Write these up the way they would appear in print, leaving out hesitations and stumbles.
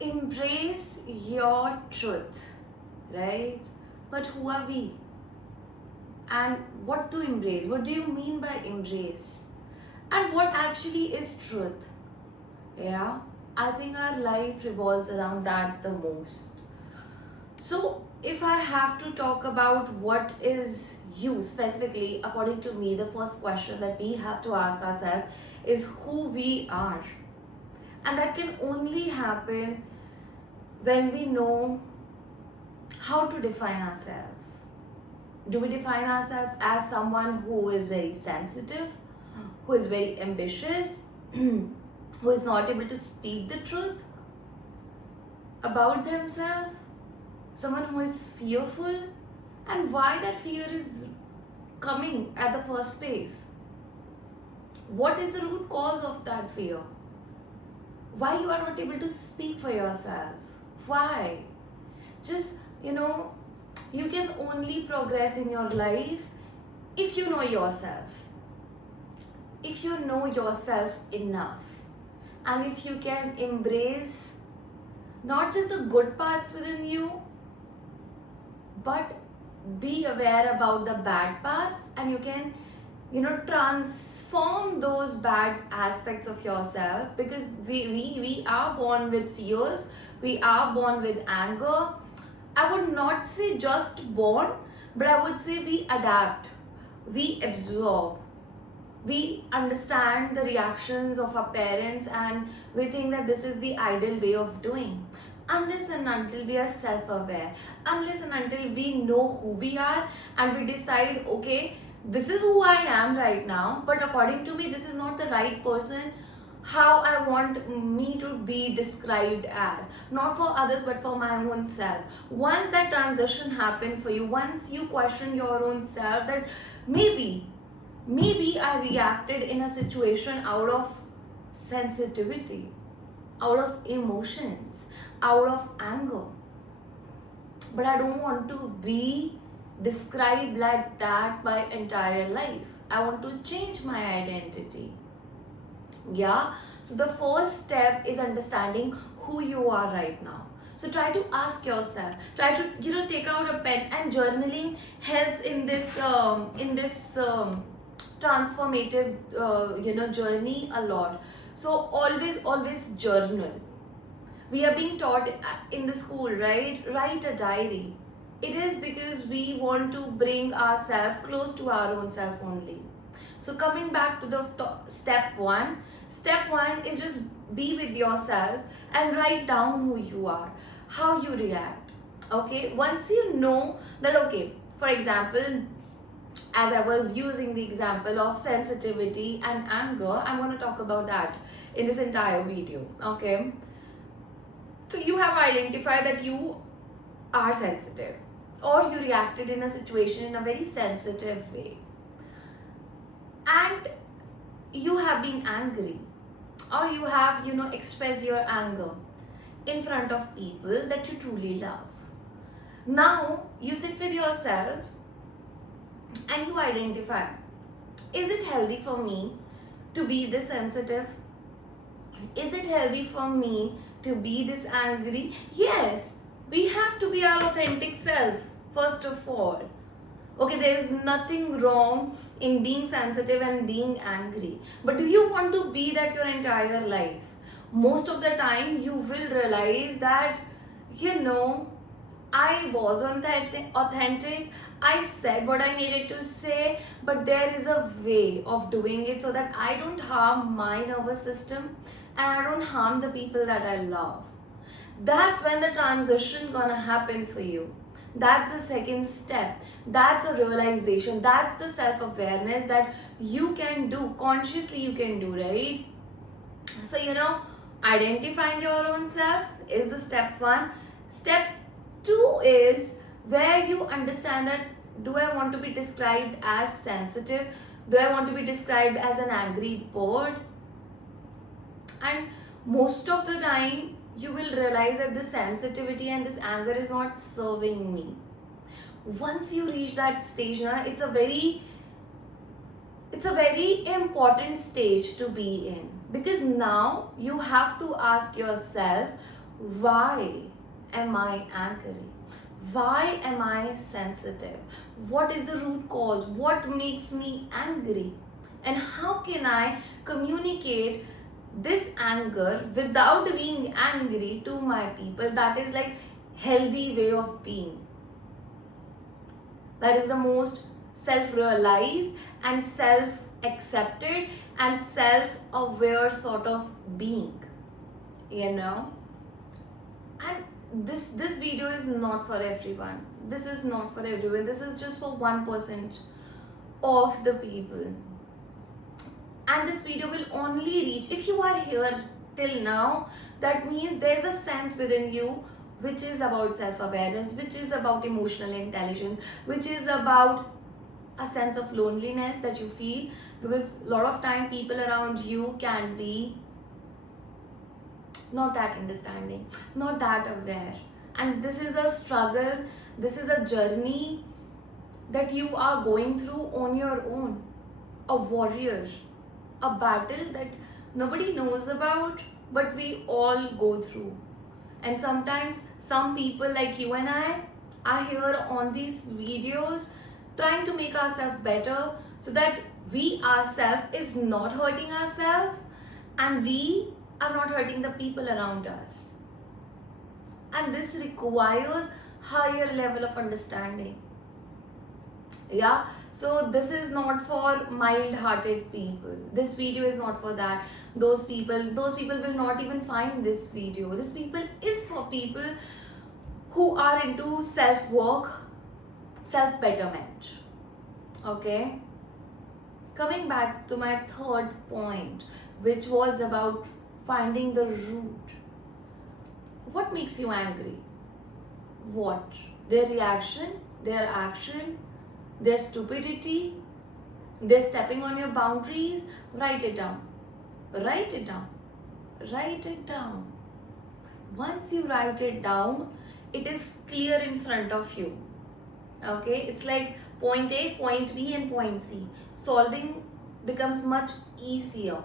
Embrace your truth, right? But who are we? And what to embrace? What do you mean by embrace? And what actually is truth? Yeah, I think our life revolves around that the most. So, if I have to talk about what is you specifically, according to me, the first question that we have to ask ourselves is who we are. And that can only happen when we know how to define ourselves. Do we define ourselves as someone who is very sensitive, who is very ambitious, who is not able to speak the truth about themselves, someone who is fearful, and why that fear is coming at the first place? What is the root cause of that fear? Why you are not able to speak for yourself? Why? Just, you know, you can only progress in your life if you know yourself. If you know yourself enough, and if you can embrace not just the good parts within you, but be aware about the bad parts, and you can transform those bad aspects of yourself, because we are born with fears, we are born with anger. I would not say just born, but I would say we adapt, we absorb, we understand the reactions of our parents, and we think that this is the ideal way of doing. Unless and until we are self-aware, unless and until we know who we are, and we decide, okay, this is who I am right now, but according to me this is not the right person how I want me to be described as, not for others but for my own self. Once that transition happened for you, once you question your own self that maybe I reacted in a situation out of sensitivity, out of emotions, out of anger, but I don't want to be described like that my entire life. I want to change my identity. Yeah, so the first step is understanding who you are right now. So try to ask yourself, try to take out a pen, and journaling helps in this transformative journey a lot. So always journal. We are being taught in the school, right? Write a diary. It is because we want to bring ourselves close to our own self only. So coming back to the step one is just be with yourself and write down who you are, how you react. Okay, once you know that, okay, for example, as I was using the example of sensitivity and anger, I'm going to talk about that in this entire video. Okay, so you have identified that you are sensitive, or you reacted in a situation in a very sensitive way, and you have been angry, or you have expressed your anger in front of people that you truly love. Now you sit with yourself and you identify, is it healthy for me to be this sensitive? Is it healthy for me to be this angry? Yes, we have to be our authentic self first of all. Okay, there is nothing wrong in being sensitive and being angry, but do you want to be that your entire life? Most of the time you will realize that I was authentic. I said what I needed to say, but there is a way of doing it so that I don't harm my nervous system and I don't harm the people that I love. That's when the transition gonna happen for you. That's the second step. That's a realization. That's the self-awareness that you can do, consciously you can do, right? So, identifying your own self is the step one. Step two is where you understand that, do I want to be described as sensitive? Do I want to be described as an angry bird? And most of the time you will realize that this sensitivity and this anger is not serving me. Once you reach that stage, it's a very important stage to be in, because now you have to ask yourself, Why am I angry? Why am I sensitive? What is the root cause? What makes me angry? And how can I communicate this anger without being angry to my people? That is like healthy way of being. That is the most self-realized and self-accepted and self-aware sort of being, you know. And this video is not for everyone. This is not for everyone. This is just for 1% of the people. And this video will only reach, if you are here till now, that means there's a sense within you which is about self-awareness, which is about emotional intelligence, which is about a sense of loneliness that you feel, because a lot of time people around you can be not that understanding, not that aware. And this is a struggle, this is a journey that you are going through on your own. A warrior, a battle that nobody knows about, but we all go through. And sometimes some people like you and I are here on these videos trying to make ourselves better, so that we ourselves is not hurting ourselves and we are not hurting the people around us. And this requires higher level of understanding. Yeah, so this is not for mild-hearted people. This video is not for that. Those people will not even find this video. This people is for people who are into self-work, self-betterment. Okay, coming back to my third point, which was about finding the root. What makes you angry? What? Their reaction, their action, their stupidity, they're stepping on your boundaries. Write it down. Write it down. Write it down. Once you write it down, it is clear in front of you. Okay, it's like point A, point B, and point C. Solving becomes much easier.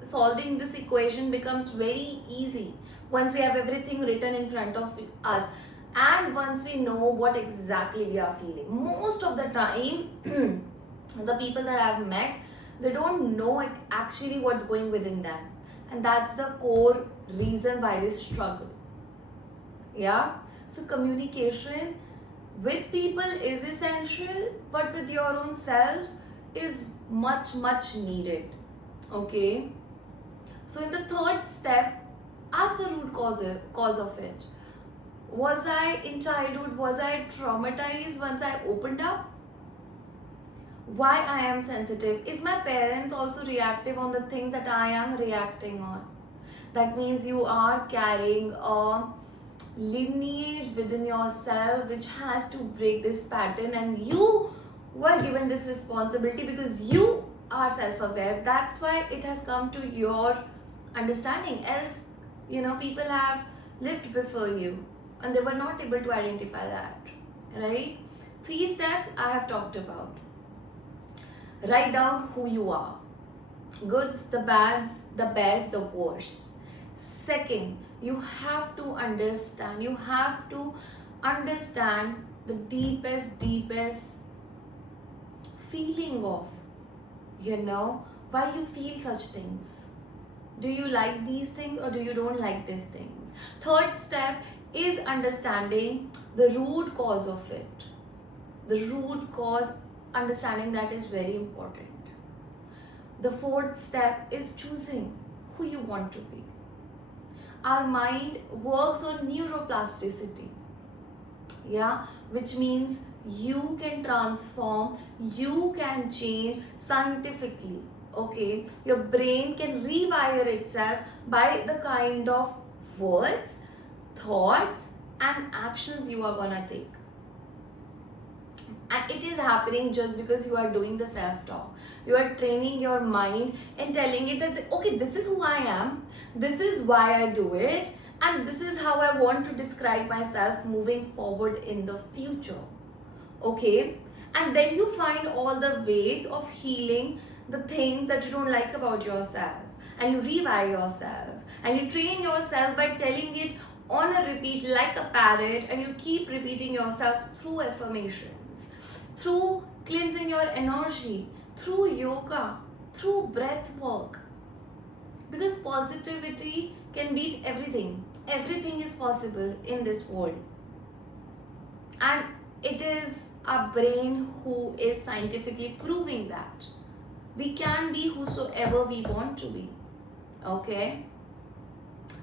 Solving this equation becomes very easy once we have everything written in front of us, and once we know what exactly we are feeling. Most of the time the people that I've met, they don't know actually what's going within them, and that's the core reason why they struggle. Yeah, so communication with people is essential, but with your own self is much needed. Okay, so in the third step, ask the root cause of it. Was I in childhood, was I traumatized once I opened up? Why I am sensitive? Is my parents also reactive on the things that I am reacting on? That means you are carrying a lineage within yourself which has to break this pattern, and you were given this responsibility because you are self-aware. That's why it has come to your understanding. Else, people have lived before you and they were not able to identify that, right? 3 steps I have talked about. Write down who you are. Goods, the bads, the best, the worst. Second, you have to understand the deepest feeling of, why you feel such things. Do you like these things or do you don't like these things? Third step is understanding the root cause of it. The root cause, understanding that is very important. The fourth step is choosing who you want to be. Our mind works on neuroplasticity, which means you can transform, you can change scientifically. Okay, your brain can rewire itself by the kind of words, thoughts, and actions you are gonna take. And it is happening just because you are doing the self-talk. You are training your mind and telling it that, okay, this is who I am, this is why I do it, and this is how I want to describe myself moving forward in the future. Okay, and then you find all the ways of healing the things that you don't like about yourself. and you rewire yourself, and you train yourself by telling it on a repeat like a parrot, and you keep repeating yourself through affirmations, through cleansing your energy, through yoga, through breath work. Because positivity can beat everything. Everything is possible in this world. And it is our brain who is scientifically proving that. We can be whosoever we want to be. Okay?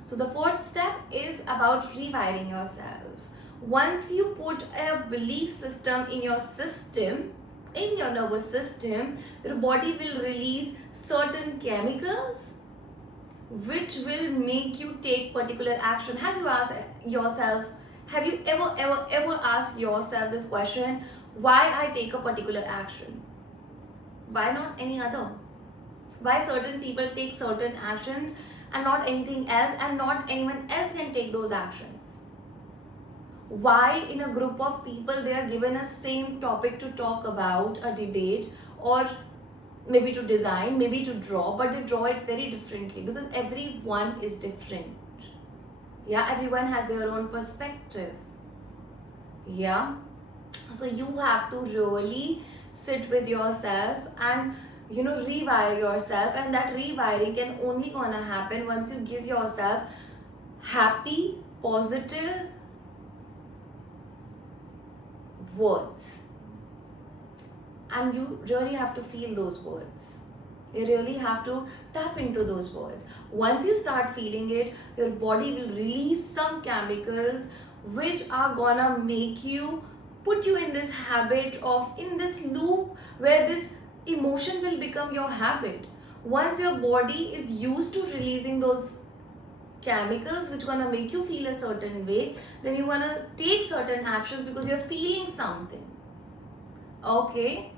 So the fourth step is about rewiring yourself. Once you put a belief system in your system, in your nervous system, your body will release certain chemicals which will make you take particular action. Have you asked yourself, have you ever asked yourself this question, why I take a particular action? Why not any other? Why certain people take certain actions and not anything else, and not anyone else can take those actions? Why in a group of people they are given a same topic to talk about, a debate, or maybe to design, maybe to draw, but they draw it very differently because everyone is different. Yeah, everyone has their own perspective. Yeah, so you have to really sit with yourself and rewire yourself, and that rewiring can only gonna happen once you give yourself happy, positive words. And you really have to feel those words. You really have to tap into those words. Once you start feeling it, your body will release some chemicals which are gonna make you, put you in this habit of, in this loop where this emotion will become your habit. Once your body is used to releasing those chemicals which gonna make you feel a certain way, then you wanna take certain actions because you're feeling something. Okay?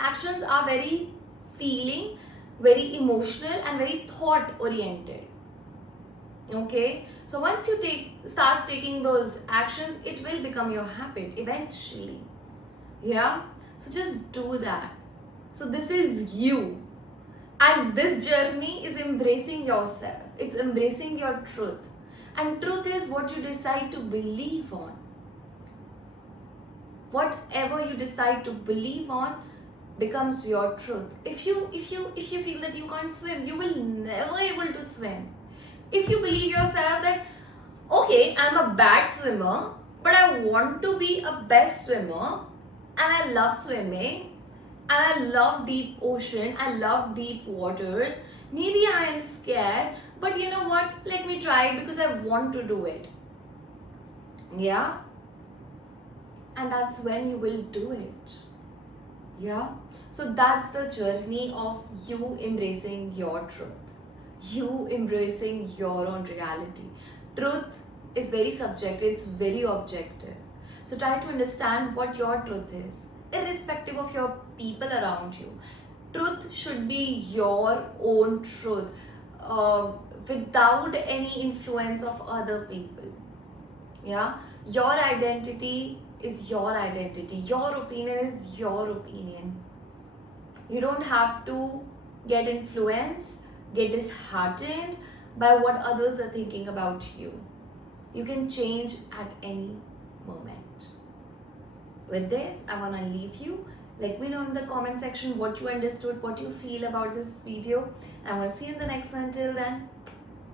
Actions are very feeling, very emotional, and very thought oriented. Okay, so once you start taking those actions, it will become your habit eventually. Yeah, so just do that. So this is you, and this journey is embracing yourself. It's embracing your truth, and truth is what you decide to believe on. Whatever you decide to believe on becomes your truth. If you feel that you can't swim, you will never able to swim. If you believe yourself that, okay, I'm a bad swimmer, but I want to be a best swimmer, and I love swimming, and I love deep ocean, I love deep waters, maybe I am scared, but you know what, let me try it because I want to do it. Yeah, and that's when you will do it. Yeah, so that's the journey of you embracing your truth, you embracing your own reality. Truth is very subjective, it's very objective. So try to understand what your truth is, irrespective of your people around you. Truth should be your own truth, without any influence of other people. Yeah, your identity is your identity, your opinion is your opinion. You don't have to get influenced, get disheartened by what others are thinking about you. You can change at any moment. With this, I want to leave you. Let me know in the comment section what you understood, what you feel about this video. I will see you in the next one. Till then,